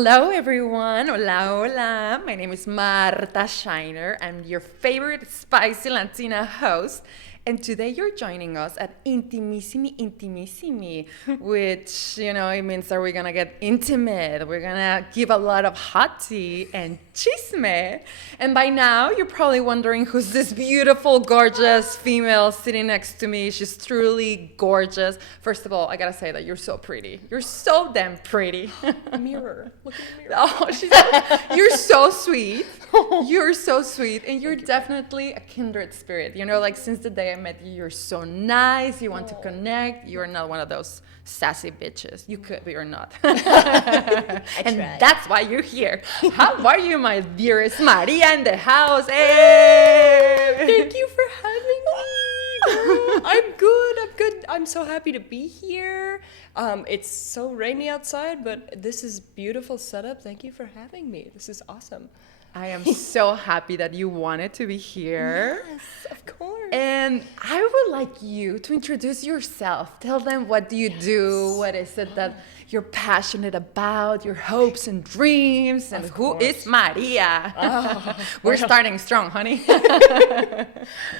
Hello, everyone. Hola, hola. My name is Marta Shiner. I'm your favorite spicy Latina host. And today you're joining us at Intimisimi, which, it means that we're going to get intimate. We're going to give a lot of hot tea and chisme. And by now, you're probably wondering who's this beautiful, gorgeous female sitting next to me. She's truly gorgeous. First of all, I got to say that you're so pretty. You're so damn pretty. Mirror. Look in the mirror. Oh, you're so sweet. You're so sweet. And you're definitely a kindred spirit. Like since the day I met you, you're so nice. You want to connect. You're not one of those sassy bitches. You could, but you're not. And that's why you're here. How are you, my dearest Maria in the house? Hey! Thank you for having me, girl. I'm good. I'm so happy to be here. It's so rainy outside, but this is beautiful setup. Thank you for having me. This is awesome. I am so happy that you wanted to be here. Yes, of course. And I would like you to introduce yourself. Tell them, what do you do? What is it that you're passionate about? Your hopes and dreams? And who is Maria? We're starting strong, honey.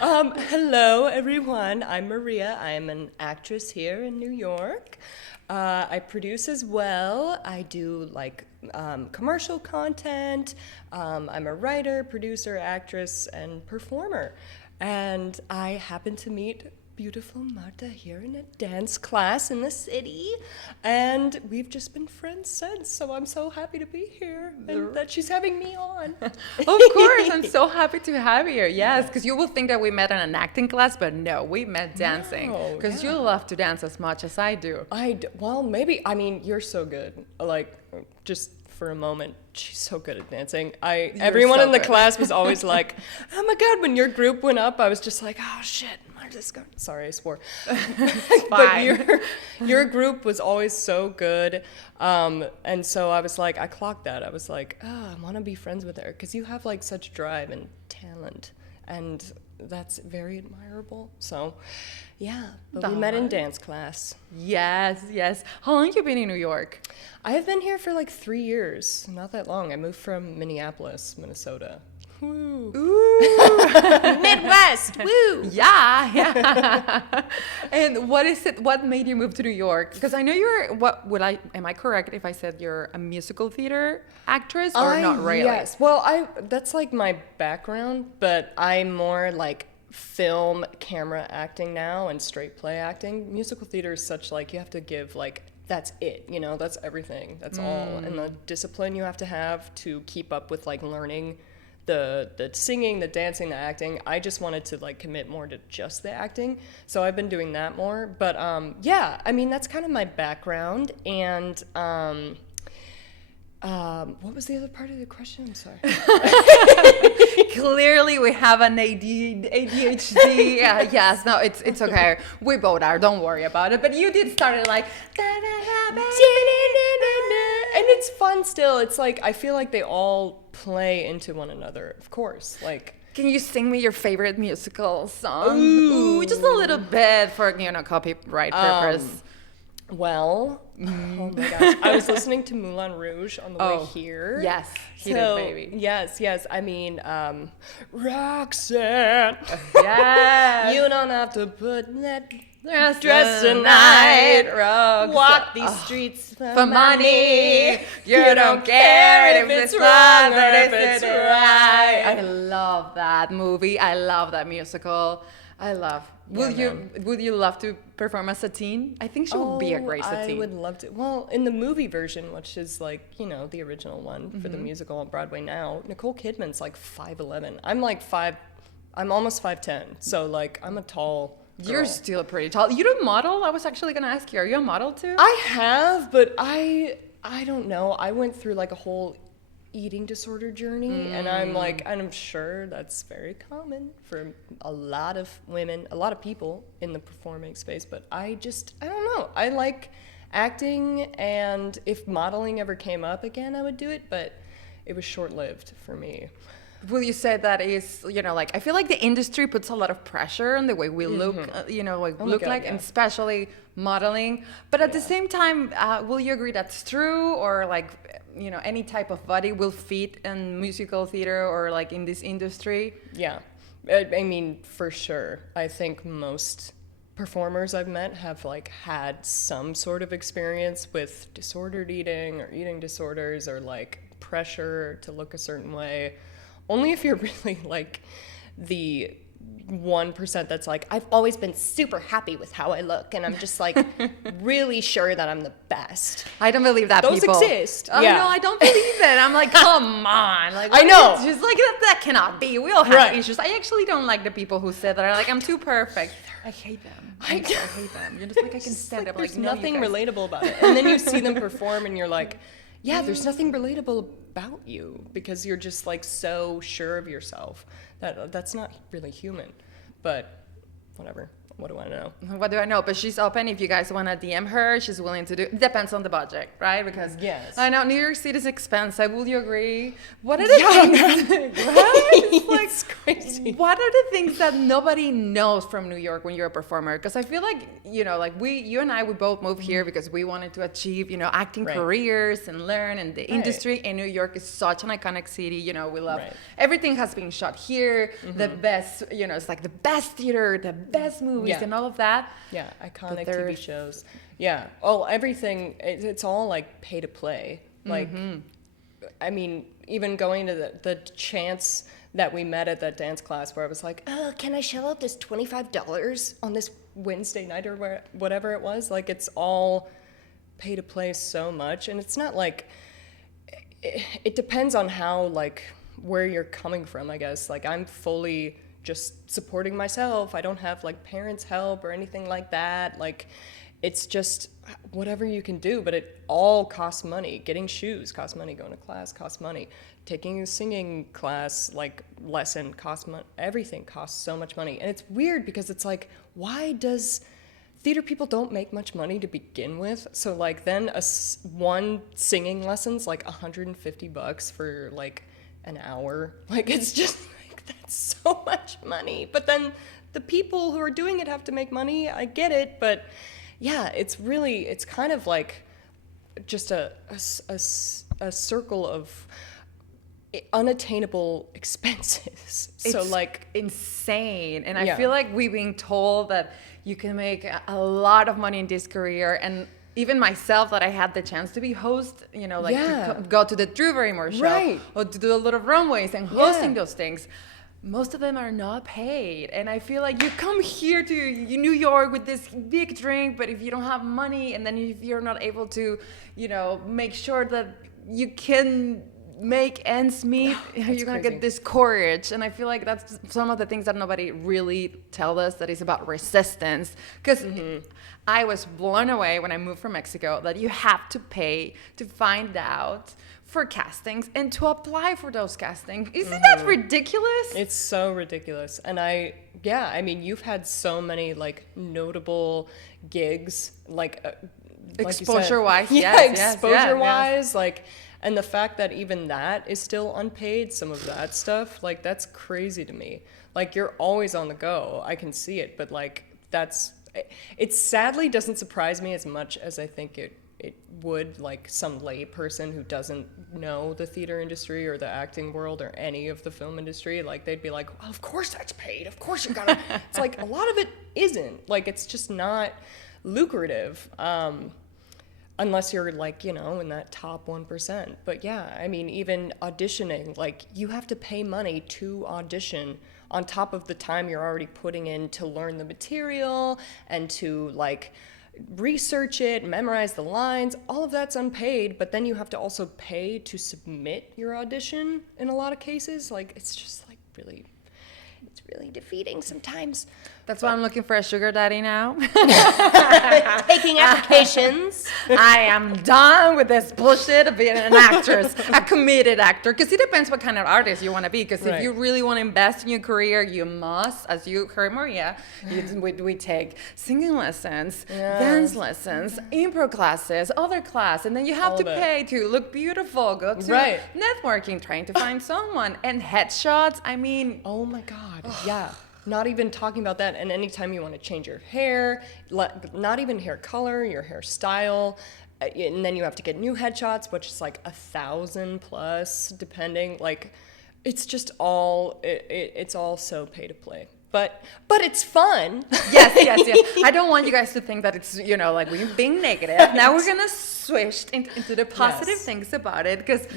Hello, everyone. I'm Maria. I'm an actress here in New York. I produce as well. I do commercial content. I'm a writer, producer, actress, and performer. And I happened to meet beautiful Marta here in a dance class in the city. And we've just been friends since. So I'm so happy to be here and that she's having me on. Of course, I'm so happy to have you here. Yes, because you will think that we met in an acting class, but no, we met dancing. Because you love to dance as much as I do. Well, maybe. I mean, you're so good. Just for a moment, she's so good at dancing. Everyone in the class was always like, oh my God, when your group went up, I was just like, oh shit, Marta's going. Sorry, I swore. But your group was always so good. And so I was like, I clocked that. I was like, oh, I want to be friends with her because you have such drive and talent. And that's very admirable. So, yeah, but we met in dance class. Yes. How long have you been in New York? I have been here for 3 years. Not that long. I moved from Minneapolis, Minnesota. Woo. Ooh. Midwest. Woo. Yeah. And what made you move to New York? Because I know am I correct if I said you're a musical theater actress or not really? Yes. Well, that's my background, but I'm more film camera acting now and straight play acting. Musical theater is such you have to give that's it, that's everything. That's all. And the discipline you have to keep up with learning the singing, the dancing, the acting. I just wanted to commit more to just the acting. So I've been doing that more. But yeah, I mean, that's kind of my background. And what was the other part of the question? I'm sorry. Clearly, we have an ADHD. Yes, no, it's okay. We both are. Don't worry about it. But you did start it and it's fun still. It's I feel they all play into one another. Of course, Can you sing me your favorite musical song? Ooh, just a little bit for copyright purpose. Well, oh my gosh. I was listening to Moulin Rouge on the way here. Yes, he did, baby. Yes. I mean, Roxanne. Yes. You don't have to put that dress tonight, Roxanne. Walk these streets for money. You don't care if it's wrong or if it's right. I love that movie. I love that musical. Would you love to perform as Satine? I think she would be a great Satine. I would love to. Well, in the movie version, which is the original one for the musical on Broadway now, Nicole Kidman's 5'11". I'm almost 5'10". So I'm a tall girl. You're still pretty tall. You don't model? I was actually gonna ask you, are you a model too? I have, but I don't know. I went through a whole eating disorder journey, and I'm sure that's very common for a lot of women, a lot of people in the performing space, but I don't know. I like acting, and if modeling ever came up again, I would do it, but it was short-lived for me. Will you say that is, like, I feel like the industry puts a lot of pressure on the way we look, look God, like, yeah. and especially modeling. But at the same time, will you agree that's true? Or like, any type of body will fit in musical theater or like in this industry? Yeah. I mean, for sure. I think most performers I've met have like had some sort of experience with disordered eating or eating disorders or like pressure to look a certain way. Only if you're really like the 1% that's like, I've always been super happy with how I look and I'm just like really sure that I'm the best. I don't believe that Those people exist. Oh, Yeah. no, I don't believe it. I'm like, come on. Like, I know. It's just like that cannot be. We all have Right. issues. I actually don't like the people who say that are like, I'm too perfect. I hate them. I hate them. You're just like, I can stand Like, up. there's Like, no, you nothing guys- relatable about it. And then you see them perform and you're like, yeah, there's nothing relatable about you because you're just like so sure of yourself. That's not really human. But whatever. What do I know? What do I know? But she's open if you guys want to DM her. She's willing to do. Depends on the budget, right? Because Yes. I know New York City is expensive. Will you agree? What are the things? Right? It's like, It's crazy. what are the things that nobody knows from New York when you're a performer? Because I feel like like you and I, we both moved here because we wanted to achieve acting Right. careers and learn in the industry. And New York is such an iconic city. We love Right. everything has been shot here. The best. It's like the best theater, the best movies. Yeah. And all of that. Yeah, iconic But TV there's- shows. Yeah. Oh, everything. It's all like pay to play. Like, I mean, even going to the chance that we met at that dance class where I was like, oh, can I shell out this $25 on this Wednesday night or whatever it was? Like, it's all pay to play so much. And it's not like, it depends on how, like, where you're coming from, I guess. Like, I'm fully just supporting myself. I don't have like parents' help or anything like that. Like, it's just whatever you can do, but it all costs money. Getting shoes costs money, going to class costs money, taking a singing class like lesson costs money. Everything costs so much money. And it's weird because it's like, why does theater people don't make much money to begin with? So like then one singing lesson's like $150 for like an hour. Like, it's just that's so much money. But then the people who are doing it have to make money. I get it, but yeah, it's kind of like just a circle of unattainable expenses. So It's like insane. And I Yeah. feel like we've been told that you can make a lot of money in this career. And even myself, that I had the chance to be host, like Yeah. to go to the Drew Barrymore show Right. or to do a lot of runways and hosting Yeah. those things. Most of them are not paid. And I feel like you come here to New York with this big drink, but if you don't have money and then if you're not able to, make sure that you can make ends meet, you're going to crazy. get discouraged. And I feel like that's some of the things that nobody really tells us, that is about resistance. Because I was blown away when I moved from Mexico that you have to pay to find out for castings and to apply for those castings. Isn't that ridiculous? It's so ridiculous. And I mean, you've had so many like notable gigs, like Exposure-wise, yeah, yes, exposure-wise, like, and the fact that even that is still unpaid, some of that stuff, like, that's crazy to me. Like, you're always on the go. I can see it, but like, it sadly doesn't surprise me as much as I think it would, like, some lay person who doesn't know the theater industry or the acting world or any of the film industry. Like, they'd be like, well, of course that's paid. Of course you gotta. It's like, a lot of it isn't. Like, it's just not lucrative. Unless you're like, in that top 1%. But yeah, I mean, even auditioning, like, you have to pay money to audition on top of the time you're already putting in to learn the material and to, like, research it, memorize the lines. All of that's unpaid, but then you have to also pay to submit your audition in a lot of cases. Like, it's just like it's really defeating sometimes. That's why I'm looking for a sugar daddy now. Taking applications. I am done with this bullshit of being an actress, a committed actor. Because it depends what kind of artist you want to be. Because if you really want to invest in your career, you must, as you heard Maria, we take singing lessons, dance lessons, improv classes, other class, and then you have to pay to look beautiful, go to networking, trying to find someone, and headshots. I mean, oh my God, yeah. Not even talking about that. And anytime you want to change your hair, not even hair color, your hairstyle, and then you have to get new headshots, which is like 1,000 plus, depending. Like, it's just all it's all so pay to play. But it's fun. Yes. I don't want you guys to think that it's, like we're being negative. Now we're going to switch into the positive things about it. Because,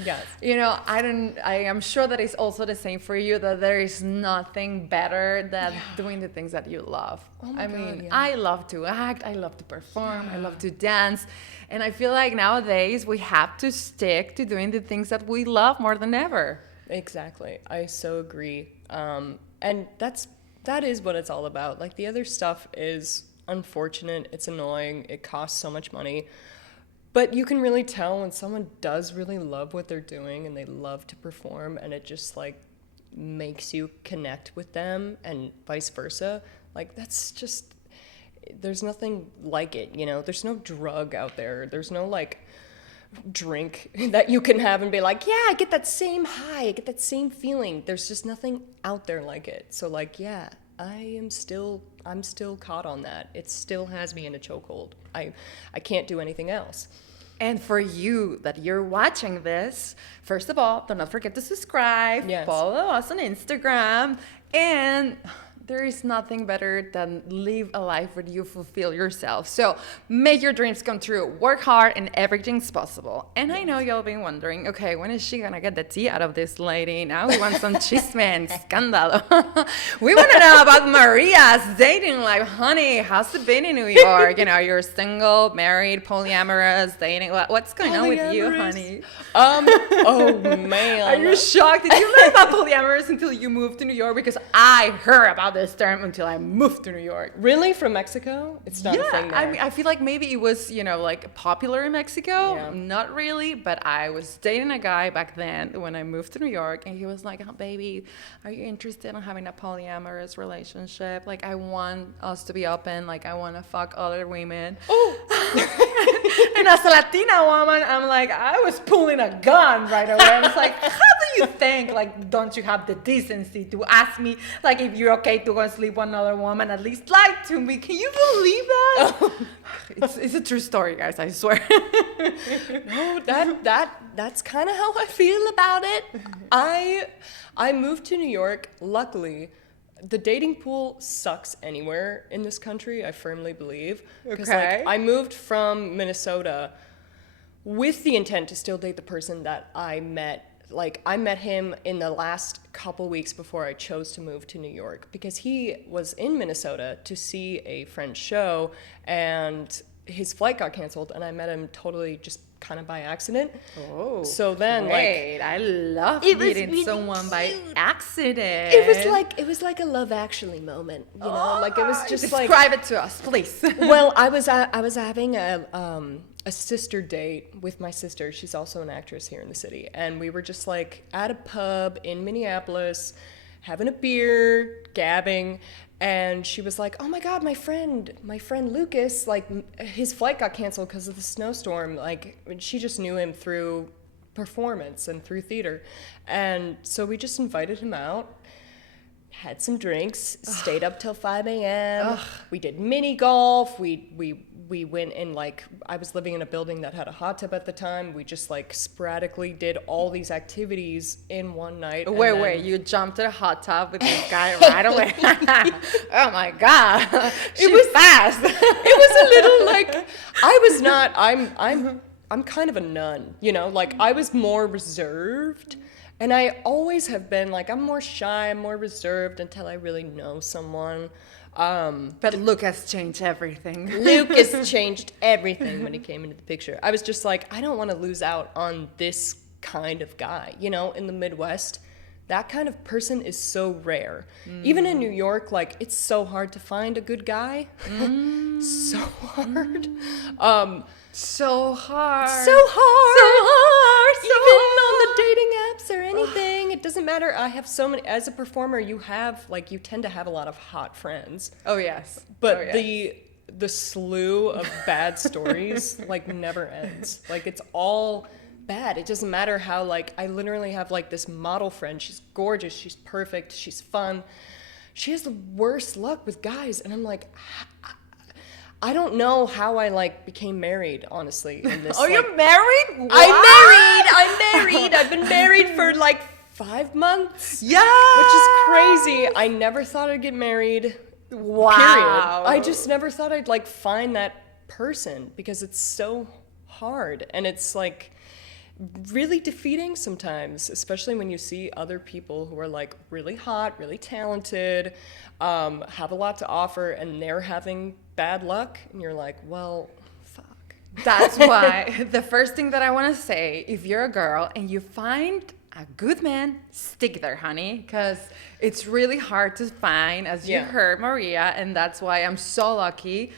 I am sure that it's also the same for you, that there is nothing better than doing the things that you love. Oh my God, I love to act. I love to perform. I love to dance. And I feel like nowadays we have to stick to doing the things that we love more than ever. Exactly. I so agree. And that is what it's all about. Like, the other stuff is unfortunate, it's annoying, it costs so much money. But you can really tell when someone does really love what they're doing and they love to perform, and it just like makes you connect with them and vice versa. Like, that's just, there's nothing like it, There's no drug out there. There's no like drink that you can have and be like, yeah, I get that same high, I get that same feeling. There's just nothing out there like it. So like, yeah, I'm still caught on that. It still has me in a chokehold. I can't do anything else. And for you that you're watching this, first of all, do not forget to subscribe, follow us on Instagram, and there is nothing better than live a life where you fulfill yourself. So make your dreams come true. Work hard and everything's possible. And I know y'all been wondering, okay, when is she going to get the tea out of this lady? Now we want some chisme and scandal. We want to know about Maria's dating life. Honey, how's it been in New York? You're single, married, polyamorous, dating. What's going on with you, honey? Oh, man. Are you shocked? Did you learn about polyamorous until you moved to New York? Because I heard about this term until I moved to New York. Really? From Mexico? It's not a thing there. I feel like maybe it was, like popular in Mexico. Yeah. Not really, but I was dating a guy back then when I moved to New York, and he was like, oh, baby, are you interested in having a polyamorous relationship? Like, I want us to be open. Like, I want to fuck other women. Oh. And as a Latina woman, I'm like, I was pulling a gun right away. I was like, how do you think? Like, don't you have the decency to ask me, like, if you're okay to go and sleep with another woman? At least lie to me. Can you believe that? Oh. It's a true story, guys. I swear. No, that's kind of how I feel about it. I moved to New York. Luckily, the dating pool sucks anywhere in this country, I firmly believe. Because I moved from Minnesota with the intent to still date the person that I met. Like, I met him in the last couple weeks before I chose to move to New York, because he was in Minnesota to see a friend's show, and his flight got canceled, and I met him totally just kind of by accident. Oh, so then great. I love meeting someone by accident. It was like a Love Actually moment, like it was just describe it to us, please. Well, I was having a sister date with my sister. She's also an actress here in the city, and we were just like at a pub in Minneapolis, having a beer, gabbing. And she was like, oh my God, my friend Lucas, like, his flight got canceled because of the snowstorm. Like, she just knew him through performance and through theater. And so we just invited him out, had some drinks, stayed up till 5 a.m. We did mini golf. We went in, like, I was living in a building that had a hot tub at the time. We just, like, sporadically did all these activities in one night. Wait, you jumped in a hot tub with this guy right away? Oh my God. It was fast. It was a little, like, I was not, I'm kind of a nun, like, I was more reserved. And I always have been, like, I'm more shy, I'm more reserved until I really know someone. But Lucas changed everything. Lucas changed everything when he came into the picture. I was just like, I don't want to lose out on this kind of guy. In the Midwest, that kind of person is so rare. Even in New York, like, it's so hard to find a good guy. So hard. So hard. So hard. So hard. So Even hard. on the dating apps or anything, it doesn't matter. I have so many. As a performer, you tend to have a lot of hot friends. Oh, yes. But Oh, yes. the slew of bad stories, like, never ends. Like, it's all bad. It doesn't matter how, like, I literally have, like, this model friend. She's gorgeous. She's perfect. She's fun. She has the worst luck with guys. And I'm like, I don't know how I, like, became married, honestly, in this. Oh, like, you're married? What? I'm married. I've been married for, like, 5 months. Yeah. Which is crazy. I never thought I'd get married. Wow. Period. I just never thought I'd, like, find that person because it's so hard. And it's, like, really defeating sometimes, especially when you see other people who are, like, really hot, really talented, have a lot to offer, and they're having bad luck. And you're like, well, fuck. That's why the first thing that I want to say, if you're a girl and you find a good man, stick there, honey, because it's really hard to find, as you heard, Maria, and that's why I'm so lucky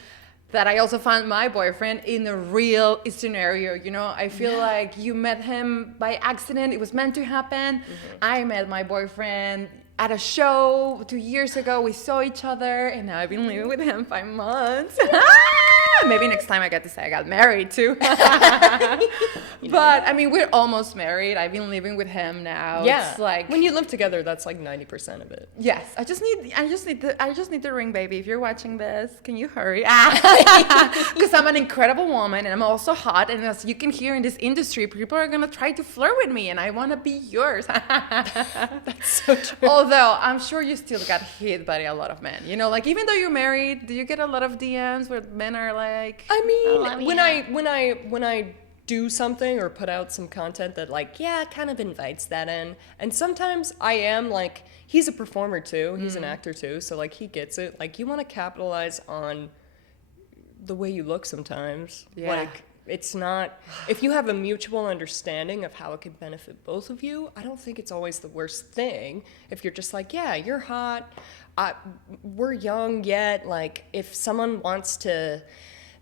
that I also found my boyfriend in a real scenario. You know, I feel like you met him by accident. It was meant to happen. I met my boyfriend at a show 2 years ago. We saw each other, and now I've been living with him 5 months. Maybe next time I get to say I got married too. But I mean, we're almost married. I've been living with him now. Yeah, It's like, when you live together, that's like 90% of it. yes, I just need the ring, baby. If you're watching this, can you hurry? Because I'm an incredible woman, and I'm also hot. And as you can hear in this industry, people are gonna try to flirt with me, and I wanna be yours. That's so true. Although I'm sure you still got hit by a lot of men. You know, like, even though you're married, do you get a lot of DMs where men are like, I "Oh, mean, when I do something or put out some content that, like, kind of invites that in, and sometimes I am like, he's a performer too, he's an actor too, so, like, he gets it. Like, you want to capitalize on the way you look sometimes. Like, it's not, if you have a mutual understanding of how it could benefit both of you, I don't think it's always the worst thing. If you're just like, yeah, you're hot, we're young yet, like, if someone wants to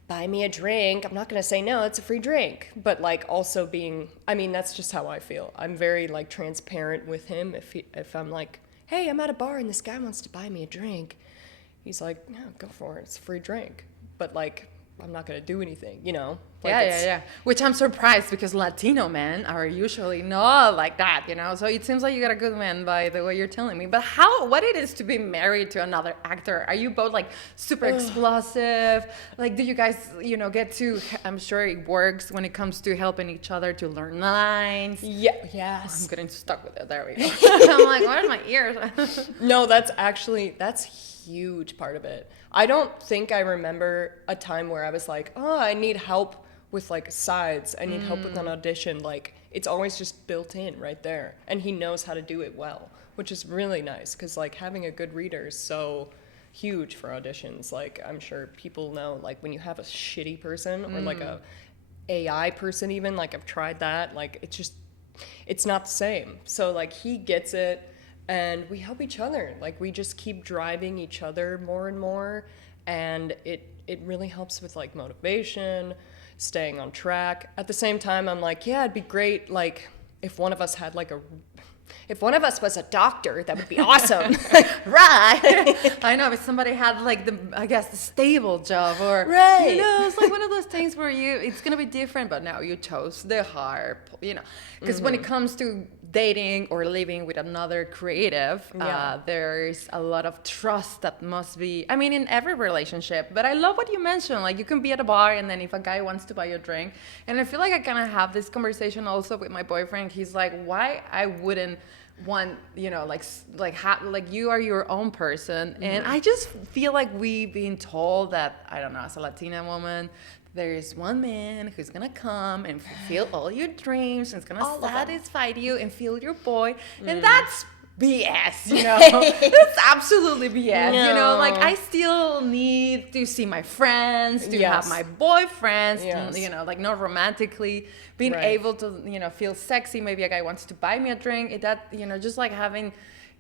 buy me a drink, I'm not going to say no, it's a free drink. But, like, also being, I mean, that's just how I feel. I'm very, like, transparent with him. If I'm like, hey, I'm at a bar and this guy wants to buy me a drink, he's like, no, go for it, it's a free drink. But, like, I'm not going to do anything, you know? Like, yeah. Which I'm surprised, because Latino men are usually not like that, you know? So it seems like you got a good man by the way you're telling me. But what it is to be married to another actor? Are you both, like, super explosive? Like, do you guys, you know, get to, I'm sure it works when it comes to helping each other to learn lines. Yeah, yes. I'm getting stuck with it. There we go. I'm like, where's my ears? No, that's huge part of it. I don't think I remember a time where I was like, oh, I need help with, like, sides. I need help with an audition. Like, it's always just built in right there. And he knows how to do it well, which is really nice, because, like, having a good reader is so huge for auditions. Like, I'm sure people know, like, when you have a shitty person or, like, a AI person even, like, I've tried that, like, it's not the same. So, like, he gets it. And we help each other. Like, we just keep driving each other more and more. And it really helps with, like, motivation, staying on track. At the same time, I'm like, yeah, it'd be great, like, if one of us had, like, if one of us was a doctor, that would be awesome. Right. I know, if somebody had, like, the stable job, or, right. You know, it's like one of those things where it's going to be different, but no, you chose the harp, you know. Because when it comes to dating or living with another creative, there's a lot of trust that must be, I mean, in every relationship. But I love what you mentioned. Like, you can be at a bar, and then if a guy wants to buy you a drink, and I feel like I kind of have this conversation also with my boyfriend. He's like, why I wouldn't want, you know, like you are your own person. And I just feel like we've been told that, I don't know, as a Latina woman, there is one man who's gonna come and fulfill all your dreams, and it's gonna satisfy you and feel your boy. And that's BS, you know. It's absolutely BS, you know. Like, I still need to see my friends, to have my boyfriends, to, you know, like, not romantically, being able to, you know, feel sexy. Maybe a guy wants to buy me a drink. That, you know, just like having,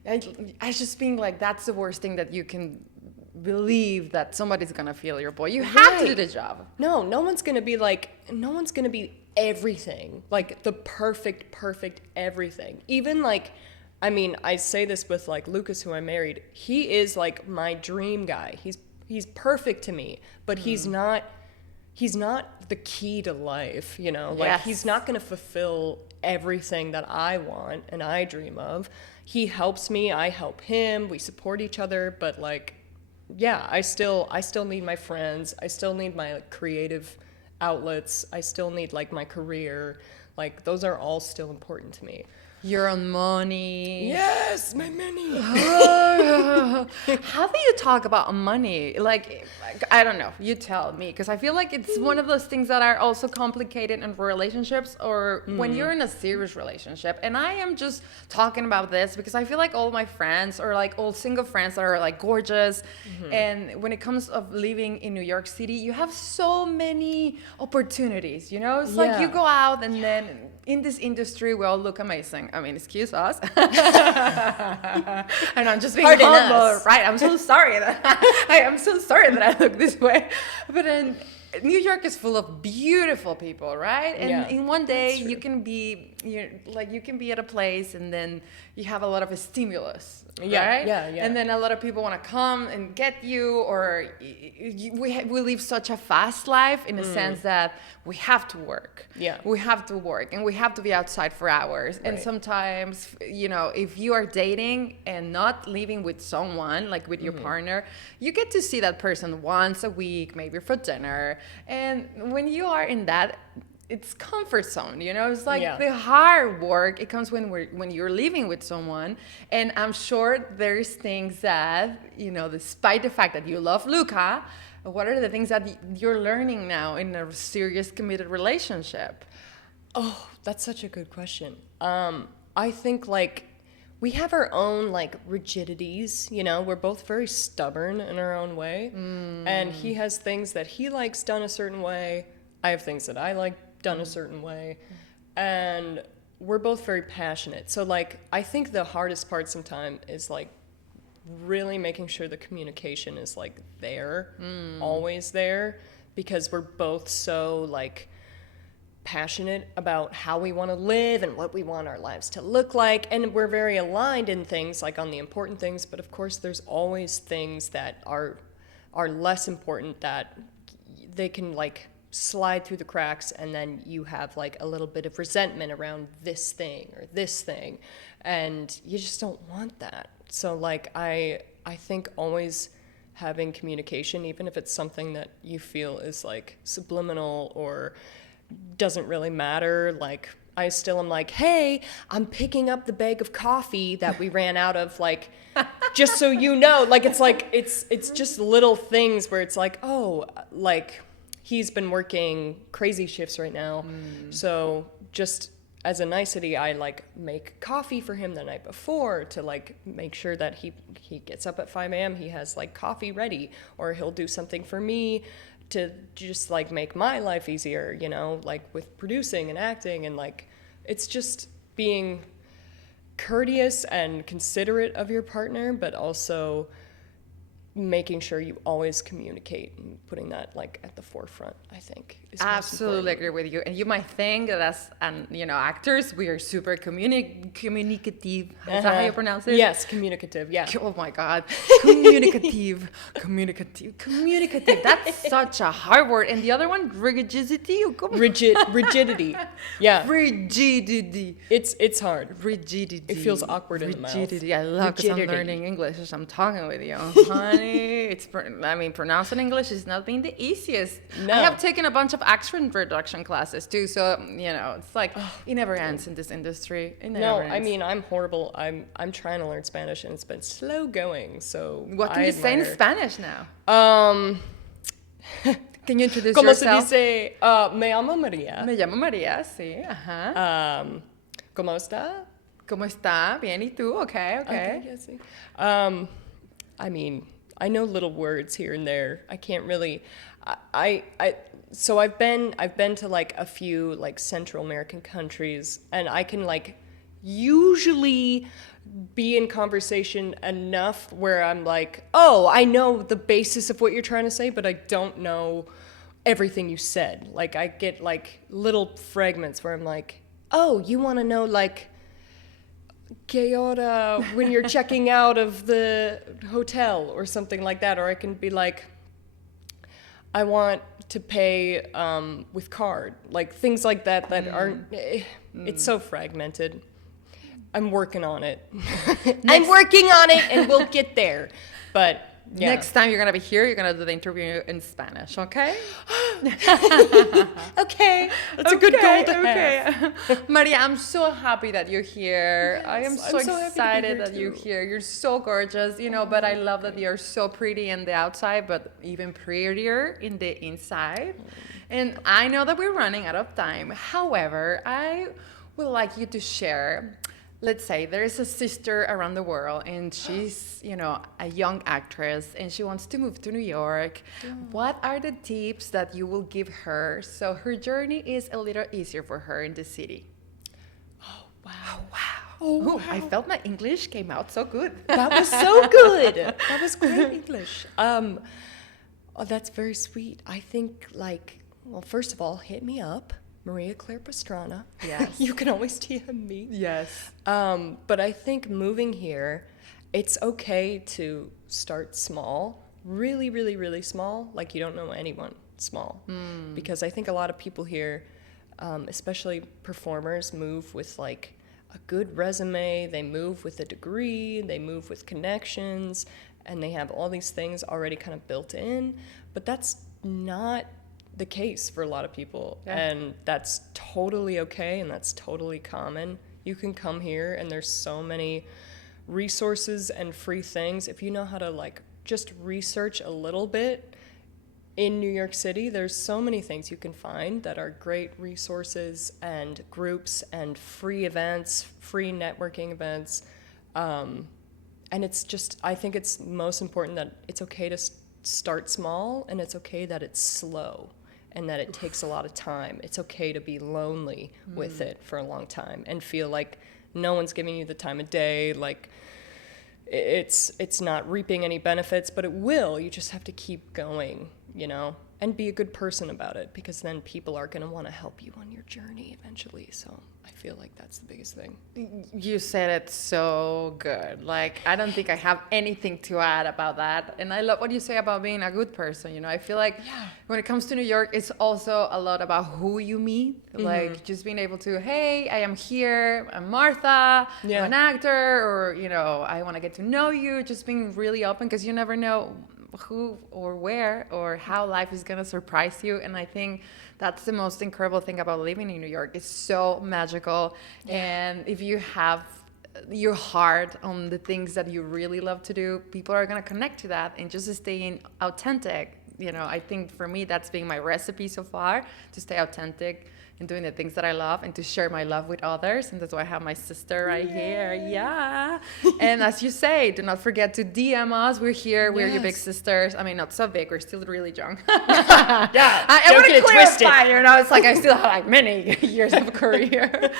I just being like, that's the worst thing that you can believe, that somebody's gonna feel your boy. You have to do the job. No one's gonna be everything, like the perfect everything. Even like, I mean, I say this with like Lucas, who I married. He is like my dream guy. He's perfect to me, but he's not the key to life, you know? Like, he's not going to fulfill everything that I want and I dream of. He helps me, I help him, we support each other, but like, yeah, I still need my friends. I still need my like, creative outlets. I still need like my career. Like, those are all still important to me. Your own money. Yes, my money. How do you talk about money? Like, I don't know. You tell me, because I feel like it's one of those things that are also complicated in relationships, or when you're in a serious relationship. And I am just talking about this because I feel like all my friends, or like all single friends that are like gorgeous. And when it comes of living in New York City, you have so many opportunities, you know? It's like you go out and then in this industry, we all look amazing. I mean, excuse us. And I'm just being humble, right? I'm so sorry that I look this way. But then New York is full of beautiful people, right? And in one day you can be at a place and then you have a lot of a stimulus, right? And then a lot of people want to come and get you, or we live such a fast life in a sense that we have to work. We have to work and we have to be outside for hours. And sometimes, you know, if you are dating and not living with someone, like with your partner, you get to see that person once a week, maybe for dinner. And when you are in that, it's comfort zone, you know. It's like the hard work. It comes when you're living with someone, and I'm sure there's things that, you know, despite the fact that you love Luca, what are the things that you're learning now in a serious committed relationship? Oh, that's such a good question. I think like we have our own like rigidities, you know. We're both very stubborn in our own way, and he has things that he likes done a certain way. I have things that I like done a certain way, and we're both very passionate. So like, I think the hardest part sometimes is like really making sure the communication is like there, always there, because we're both so like passionate about how we want to live and what we want our lives to look like, and we're very aligned in things like on the important things, but of course there's always things that are less important that they can like slide through the cracks, and then you have like a little bit of resentment around this thing or this thing, and you just don't want that. So like I think always having communication, even if it's something that you feel is like subliminal or doesn't really matter, like I still am like, hey, I'm picking up the bag of coffee that we ran out of, like, just so you know. Like, it's like it's just little things where it's like, oh, like he's been working crazy shifts right now. So just as a nicety, I like make coffee for him the night before to like make sure that he gets up at 5 a.m. He has like coffee ready, or he'll do something for me to just like make my life easier, you know, like with producing and acting, and like it's just being courteous and considerate of your partner, but also making sure you always communicate and putting that like at the forefront, I think. Absolutely agree with you. And you might think that as actors, we are super communicative. Is that how you pronounce it? Yes, communicative, yeah. Oh my God. Communicative. That's such a hard word. And the other one, rigidity. Rigidity. Yeah. Rigidity. It's hard. Rigidity. It feels awkward in the mouth. Rigidity. I love because I'm learning English as I'm talking with you. Honey, pronouncing English is not being the easiest. No. I have taken a bunch of accent reduction classes too, so you know it's like it never ends in this industry. It never ends. I mean I'm horrible. I'm trying to learn Spanish and it's been slow going. So what can you say in Spanish now? Can you introduce ¿Cómo yourself? se dice? Me llamo María. Me llamo María, sí. Ajá. ¿Cómo está? ¿Cómo está? Bien, ¿y tú? Okay. Okay, yeah, see. I mean, I know little words here and there. I can't really. So I've been to like a few like Central American countries, and I can like usually be in conversation enough where I'm like, oh, I know the basis of what you're trying to say, but I don't know everything you said. Like I get like little fragments where I'm like, oh, you want to know like que hora when you're checking out of the hotel or something like that. Or I can be like, I want to pay with card. Like things like that that aren't, it's so fragmented. I'm working on it. I'm working on it and we'll get there. But yeah. Next time you're going to be here, you're going to do the interview in Spanish, okay? Okay. That's a good goal to have. Maria, I'm so happy that you're here. Yes, I am so excited that you're here. You're so gorgeous, you know, but I love that you're so pretty in the outside, but even prettier in the inside. And I know that we're running out of time. However, I would like you to share. Let's say there is a sister around the world and she's, you know, a young actress and she wants to move to New York. What are the tips that you will give her so her journey is a little easier for her in the city? Oh, wow. Oh, wow. I felt my English came out so good. That was so good. That was great English. Oh, that's very sweet. I think like, well, first of all, hit me up. Maria Claire Pastrana. Yes. You can always DM me. Yes. But I think moving here, it's okay to start small, really, really, really small, like you don't know anyone small. Because I think a lot of people here, especially performers, move with like a good resume, they move with a degree, they move with connections, and they have all these things already kind of built in, but that's not the case for a lot of people, and that's totally okay, and that's totally common. You can come here and there's so many resources and free things if you know how to like just research a little bit. In New York City, there's so many things you can find that are great resources and groups and free events, free networking events, and it's just, I think it's most important that it's okay to start small, and it's okay that it's slow and that it takes a lot of time. It's okay to be lonely with it for a long time and feel like no one's giving you the time of day, like it's not reaping any benefits, but it will. You just have to keep going, you know, and be a good person about it, because then people are going to want to help you on your journey eventually. So I feel like that's the biggest thing. You said it so good. Like, I don't think I have anything to add about that. And I love what you say about being a good person. You know, I feel like when it comes to New York, it's also a lot about who you meet. Like, just being able to, hey, I am here, I'm Martha, I'm an actor, or, you know, I want to get to know you. Just being really open, because you never know who or where or how life is going to surprise you. And I think that's the most incredible thing about living in New York. It's so magical. And if you have your heart on the things that you really love to do, people are going to connect to that, and just staying authentic. You know, I think for me, that's been my recipe so far, to stay authentic and doing the things that I love, and to share my love with others. And that's why I have my sister right here. Yeah. And as you say, do not forget to DM us. We're here. We're your big sisters. I mean, not so big. We're still really young. I want to clarify, you know, it's like I still have like many years of career.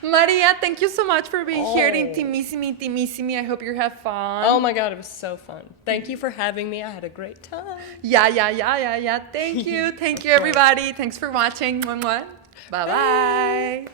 Maria, thank you so much for being here at Intimisimi. I hope you have fun. Oh my God, it was so fun. Thank you for having me. I had a great time. Yeah. Thank you. Thank you, everybody. Thanks for watching. Bye-bye.